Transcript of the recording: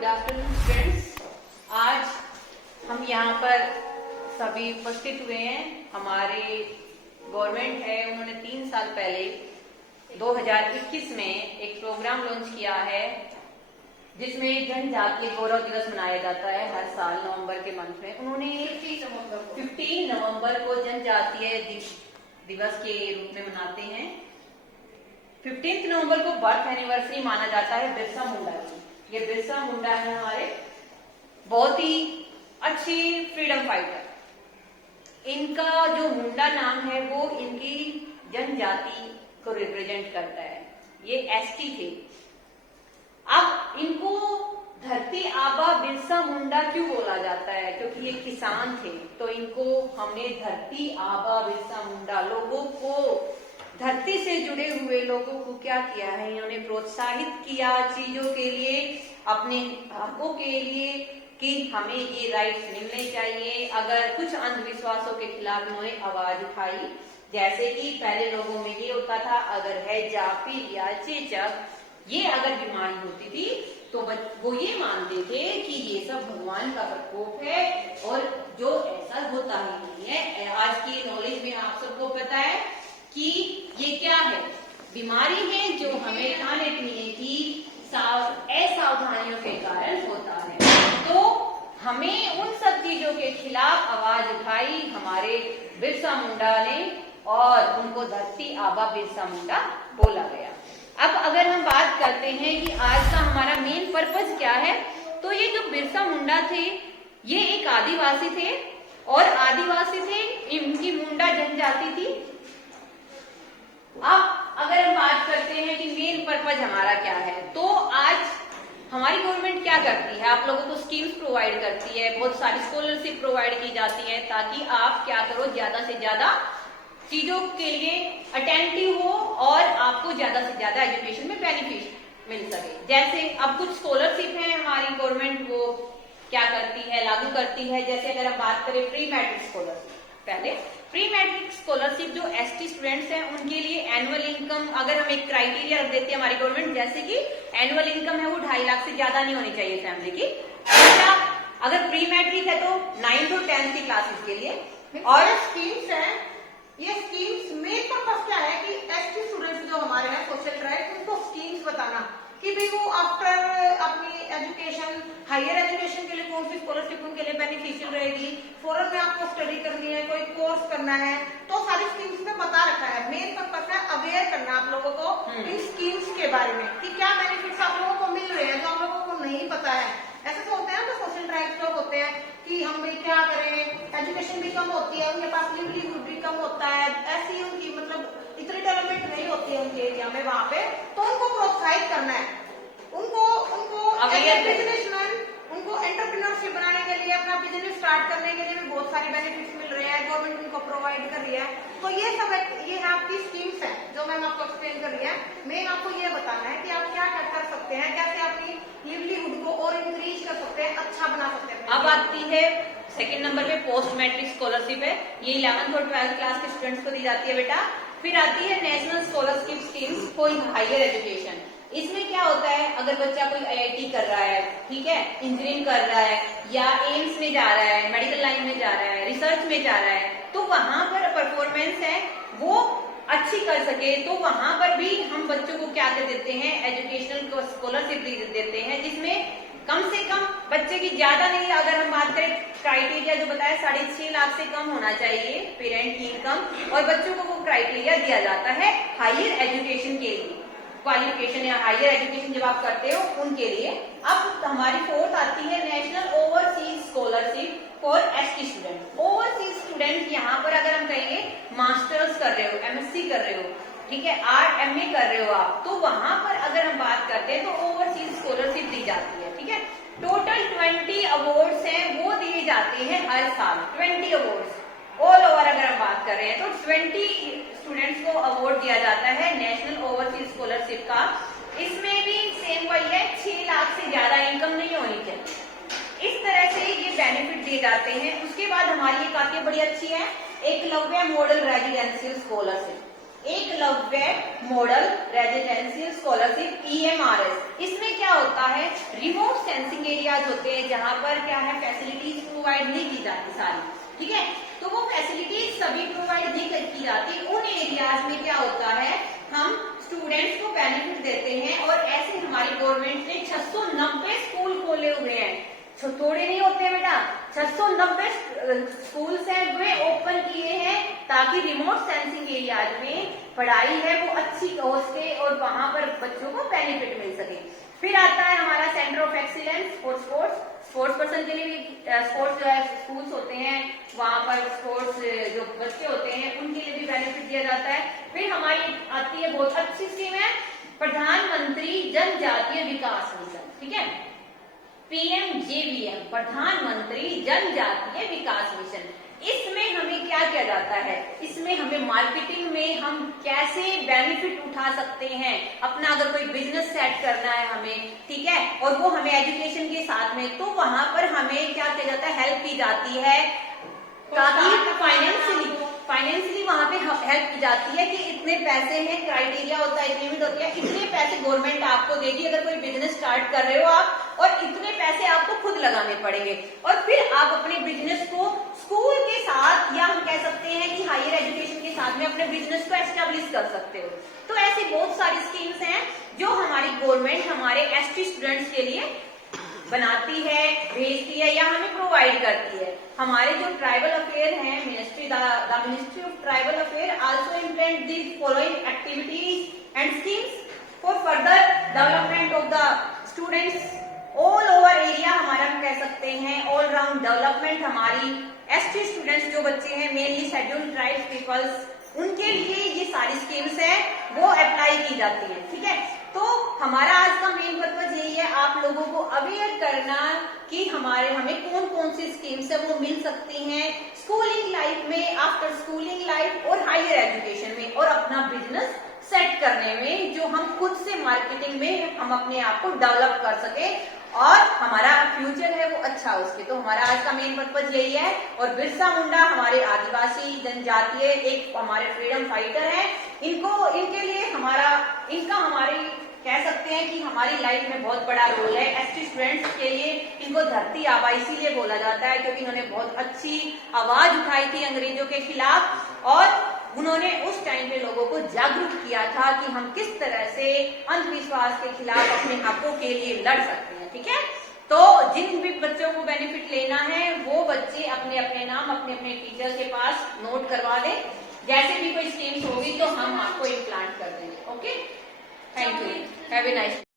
Good afternoon students. आज हम यहाँ पर सभी उपस्थित हुए हैं। हमारे गवर्नमेंट है, उन्होंने 3 साल पहले 2021 में एक प्रोग्राम लॉन्च किया है जिसमें जनजातीय गौरव दिवस मनाया जाता है हर साल नवंबर के मंथ में। उन्होंने 15 नवंबर को जनजातीय दिवस के रूप में मनाते हैं। 15 नवंबर को बर्थ एनिवर्सरी माना जाता है बिरसा मुंडा की। ये बिरसा मुंडा है हमारे बहुत ही अच्छी फ्रीडम फाइटर। इनका जो मुंडा नाम है वो इनकी जनजाति को रिप्रेजेंट करता है। ये एसटी थे। अब इनको धरती आबा बिरसा मुंडा क्यों बोला जाता है? क्योंकि ये किसान थे, तो इनको हमने धरती आबा बिरसा मुंडा, लोगों को धरती से जुड़े हुए लोगों को क्या किया है, इन्होंने प्रोत्साहित किया चीजों के लिए, अपने हकों के लिए कि हमें ये राइट्स मिलने चाहिए। अगर कुछ अंधविश्वासों के खिलाफ इन्होंने आवाज उठाई, जैसे कि पहले लोगों में ये होता था अगर हैजा, पीलिया, चेचक ये अगर बीमारी होती थी तो वो ये मानते थे कि ये सब भगवान का प्रकोप है, और जो ऐसा होता ही नहीं है। आज की नॉलेज में आप सबको पता है कि ये क्या है, बीमारी है जो हमें खाने पीने की असावधानियों के कारण होता है। तो हमें उन सब चीजों के खिलाफ आवाज उठाई हमारे बिरसा मुंडा ने, और उनको धरती आबा बिरसा मुंडा बोला गया। अब अगर हम बात करते हैं कि आज का हमारा मेन पर्पज क्या है, तो ये जो बिरसा मुंडा थे ये एक आदिवासी थे, और आदिवासी थे, इनकी मुंडा जनजाति थी। अब अगर हम बात करते हैं कि मेन पर्पज हमारा क्या है, तो आज हमारी गवर्नमेंट क्या करती है, आप लोगों को स्कीम्स प्रोवाइड करती है, बहुत सारी स्कॉलरशिप प्रोवाइड की जाती है ताकि आप क्या करो, ज्यादा से ज्यादा चीजों के लिए अटेंटिव हो और आपको ज्यादा से ज्यादा एजुकेशन में बेनिफिट मिल सके। जैसे अब कुछ स्कॉलरशिप है हमारी गवर्नमेंट वो क्या करती है, लागू करती है। जैसे अगर हम बात करें प्री मैट्रिक स्कॉलरशिप, पहले प्री मैट्रिक स्कॉलरशिप जो एसटी स्टूडेंट्स हैं उनके लिए एनुअल इनकम, अगर हम एक क्राइटेरिया रख देती है हमारी गवर्नमेंट, जैसे कि एनुअल इनकम है वो 2.5 लाख से ज्यादा नहीं होनी चाहिए फैमिली की। अगर प्री मैट्रिक है तो 9th और 10th की क्लासेस के लिए। और स्कीम्स है, ये स्कीम्स मेन पर्पस क्या है कि एसटी स्टूडेंट्स जो हमारे हैं सोशल राइट, उनको स्कीम्स बताना कि भाई वो आफ्टर अपनी एजुकेशन, हायर एजुकेशन के लिए कौन सी स्कॉलरशिप उनके लिए बेनिफिशियल रहेगी, फॉरेन में आपको स्टडी करनी है, कोई कोर्स करना है, तो सारी स्कीम्स में बता रखा है। मेन पर्पस है अवेयर करना आप लोगों को इन स्कीम्स के बारे में कि क्या बेनिफिट्स आप लोगों को मिल रहे हैं जो आप लोगों को नहीं पता है। ऐसे तो होते हैं ना, सोशल राइट्स लोग होते हैं कि हम भी क्या करें, एजुकेशन भी कम होती है, उनके पास लिवलीहुड भी कम होता है, ऐसी उनकी मतलब इतनी डेवलपमेंट नहीं होती है उनके एरिया में वहां पे, तो उनको प्रोत्साहित करना है, उनको बिजनेसमैन, उनको एंटरप्रेन्योरशिप बनाने के लिए, अपना बिजनेस स्टार्ट करने के लिए भी बहुत सारी बेनिफिट्स मिल रहे हैं, गवर्नमेंट उनको प्रोवाइड कर रही है। तो ये सब ये आपकी स्कीम्स है जो मैम आपको एक्सप्लेन कर रही है। मेन आपको ये बताना है कि आप क्या क्या कर सकते हैं, कैसे अपनी लिवलीहुड को और इंक्रीज कर सकते हैं, अच्छा बना सकते हैं। अब आती है सेकंड नंबर पे पोस्ट मैट्रिक स्कॉलरशिप है, ये 11th और 12th क्लास के स्टूडेंट्स को दी जाती है बेटा। फिर आती है national scholarship schemes for higher education. इसमें क्या होता है, अगर बच्चा कोई आईआईटी कर रहा है, ठीक है, इंजीनियरिंग कर रहा है, या एम्स में जा रहा है, मेडिकल लाइन में जा रहा है, रिसर्च में जा रहा है, तो वहां पर परफॉर्मेंस है वो अच्छी कर सके, तो वहां पर भी हम बच्चों को क्या कर देते हैं, एजुकेशनल स्कॉलरशिप देते हैं, जिसमें कम से कम बच्चे की ज्यादा नहीं, अगर हम बात करें क्राइटेरिया जो बताया 6.5 लाख से कम होना चाहिए पेरेंट की इनकम, और बच्चों को वो क्राइटेरिया दिया जाता है हायर एजुकेशन के लिए, क्वालिफिकेशन या हायर एजुकेशन जब आप करते हो उनके लिए। अब हमारी फोर्थ आती है national overseas scholarship for ST student. Overseas student यहाँ पर अगर हम कहेंगे मास्टर्स कर रहे हो, एमएससी कर रहे हो, ठीक है, एमए कर रहे हो आप, तो वहां पर अगर हम बात करते हैं तो ओवरसीज स्कॉलरशिप दी जाती है। ठीक है, टोटल 20 अवार्ड्स हैं वो दिए जाते हैं हर साल, 20 अवार्ड्स ऑल ओवर। अगर हम बात कर रहे हैं तो 20 स्टूडेंट्स को अवार्ड दिया जाता है नेशनल ओवरसीज स्कॉलरशिप का। इसमें भी सेम वही है, 6 लाख से ज्यादा इनकम नहीं होनी चाहिए। इस तरह से ये बेनिफिट दिए जाते हैं। उसके बाद हमारी एक आती है बड़ी अच्छी है, Eklavya model residential scholarship. Eklavya model residential scholarship EMRS। इसमें क्या होता है, रिमोट सेंसिंग एरियाज होते हैं जहां पर क्या है फैसिलिटीज प्रोवाइड नहीं की जाती सारी, ठीक है। तो वो फैसिलिटीज सभी प्रोवाइड नहीं की जाती, उन एरियाज में क्या होता है हम स्टूडेंट्स को बेनिफिट देते हैं। और ऐसे हमारी गवर्नमेंट ने 690 स्कूल खोले हुए हैं, थोड़े नहीं होते हैं बेटा, 690 स्कूल्स हैं वे ओपन किए हैं ताकि रिमोट सेंसिंग एरियाज में पढ़ाई है वो अच्छी हो सके और वहां पर बच्चों को बेनिफिट मिल सके। फिर आता है हमारा centre of excellence for sports person के लिए भी स्पोर्ट्स जो है स्कूल्स होते हैं वहां पर स्पोर्ट्स जो बच्चे होते हैं उनके लिए भी बेनिफिट दिया जाता है। फिर हमारी आती है बहुत अच्छी स्कीम है प्रधानमंत्री जनजातीय विकास मिशन, ठीक है, PMJVM, प्रधानमंत्री जनजातीय विकास मिशन। इसमें हमें क्या किया जाता है, इसमें हमें मार्केटिंग में हम कैसे बेनिफिट उठा सकते हैं, अपना अगर कोई बिजनेस सेट करना है हमें, ठीक है, और वो हमें एजुकेशन के साथ में, तो वहां पर हमें क्या किया जाता है हेल्प की जाती है ताकि फाइनेंशियली वहां पे हेल्प की जाती है कि इतने पैसे हैं, क्राइटेरिया होता है, इतनी लिमिट होती है, इतने पैसे गवर्नमेंट आपको देगी अगर कोई बिजनेस स्टार्ट कर रहे हो आप, और इतने पैसे आपको खुद लगाने पड़ेंगे और फिर आप अपने बिजनेस को स्कूल के साथ या हम कह सकते हैं कि हायर एजुकेशन के साथ में अपने बिजनेस को एस्टेब्लिश कर सकते हो। तो ऐसी बहुत सारी स्कीम्स हैं जो हमारी गवर्नमेंट हमारे ST स्टूडेंट्स के लिए बनाती है, भेजती है या हमें प्रोवाइड करती है। हमारे जो ट्राइबल अफेयर है ministry of tribal affair also implement the following activities and schemes for further development of the students all over area. हमारा हम कह सकते हैं ऑल राउंड डेवलपमेंट हमारी ST स्टूडेंट्स जो बच्चे हैं मेनली शेड्यूल्ड ट्राइब्स पीपल्स उनके लिए ये सारी स्कीम्स है वो अप्लाई की जाती है, ठीक है। तो हमारा आज का मेन पर्पज यही है आप लोगों को अवेयर करना कि हमें कौन कौन सी स्कीम्स है वो मिल सकती हैं स्कूलिंग लाइफ में, आफ्टर स्कूलिंग लाइफ और हायर एजुकेशन में, और अपना बिजनेस सेट करने में जो हम खुद से मार्केटिंग में हम अपने आप को डेवलप कर सके और हमारा फ्यूचर है वो अच्छा हो सके। तो हमारा आज का मेन पर्पज यही है। और बिरसा मुंडा हमारे आदिवासी जनजातीय एक हमारे फ्रीडम फाइटर है, इनके लिए इनका हमारी कह सकते हैं कि हमारी लाइफ में बहुत बड़ा रोल है। ST स्टूडेंट्स के लिए इनको धरती आबा इसीलिए बोला जाता है क्योंकि इन्होंने बहुत अच्छी आवाज उठाई थी अंग्रेजों के खिलाफ और उन्होंने उस टाइम पे लोगों को जागरूक किया था कि हम किस तरह से अंधविश्वास के खिलाफ अपने हकों के लिए लड़ सकते हैं, ठीक है। तो जिन भी बच्चों को बेनिफिट लेना है वो बच्चे अपने अपने नाम अपने अपने टीचर के पास नोट करवा दें, जैसे भी कोई स्कीम्स होगी तो हम आपको इम्प्लांट कर देंगे। Okay, thank you, have a nice